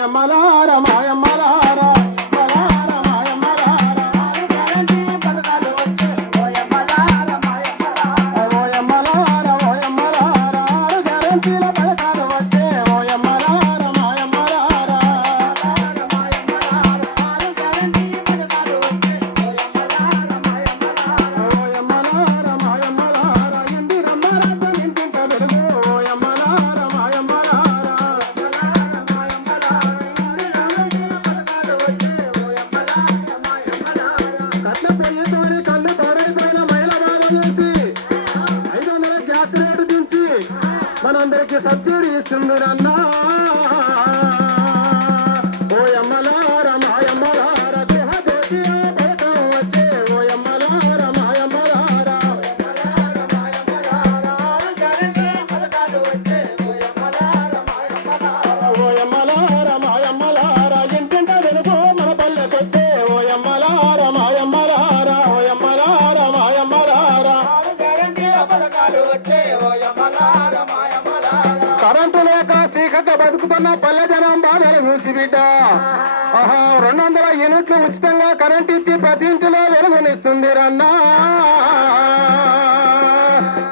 మాయమ్మ రామాయమ్మ మనందరికి సబ్సిడీ ఇస్తుంది అన్నా. కరెంటు లేక చీకట బతుకుతున్న పల్లె జనం బాధలు చూసి బిడ్డ. ఆహా రెండు వందల యూనిట్లు ఉచితంగా కరెంట్ ఇచ్చి ప్రతి ఇంటిలో వెలుగునిస్తుంది రన్నా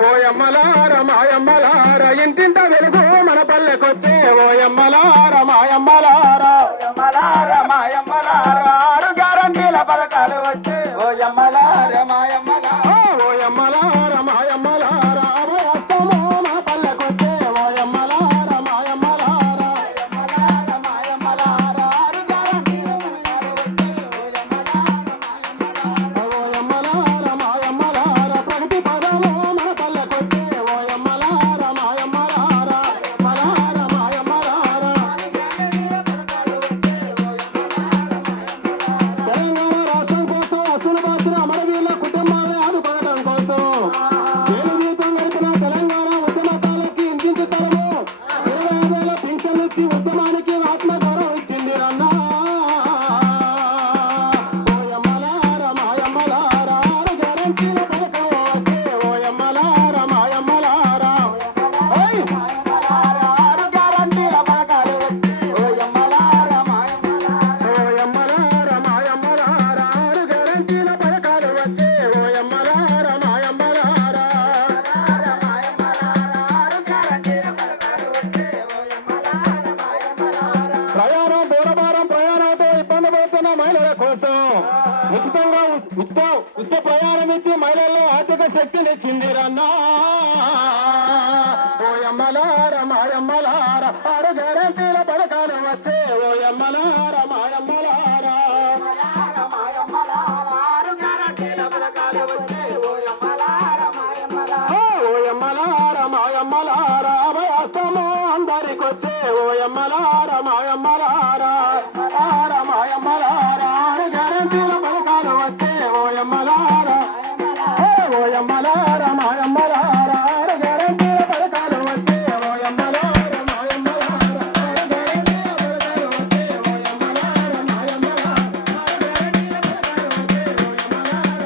ఓయమ్మలార మాయమ్మలార ఇంటింట వెలుగు మన పల్లెకొచ్చే. ఓయమ్మలార మాయమ్మలార పథకాలు వచ్చే. ఓ ఉద్యమానికి ఉచితంగా ఉచిత ఉచిత ప్రయాణం ఇచ్చి మహిళల్లో ఆర్థిక శక్తిని రన్నా ఓయమ్మలార మాయమ్మలార ఆరు గ్యారంటీల పథకాలు వచ్చే. ఓయమ్మలార మాయమ్మలార. ఓ ఓయమ్మలార మాయమ్మలార అభయాస్తమో అందరికొచ్చే. ఓయమ్మలార మాయమ్మలార. బంధువులు బలకాలు వచ్చే ఓయమ్మలారా ఓయమ్మలారా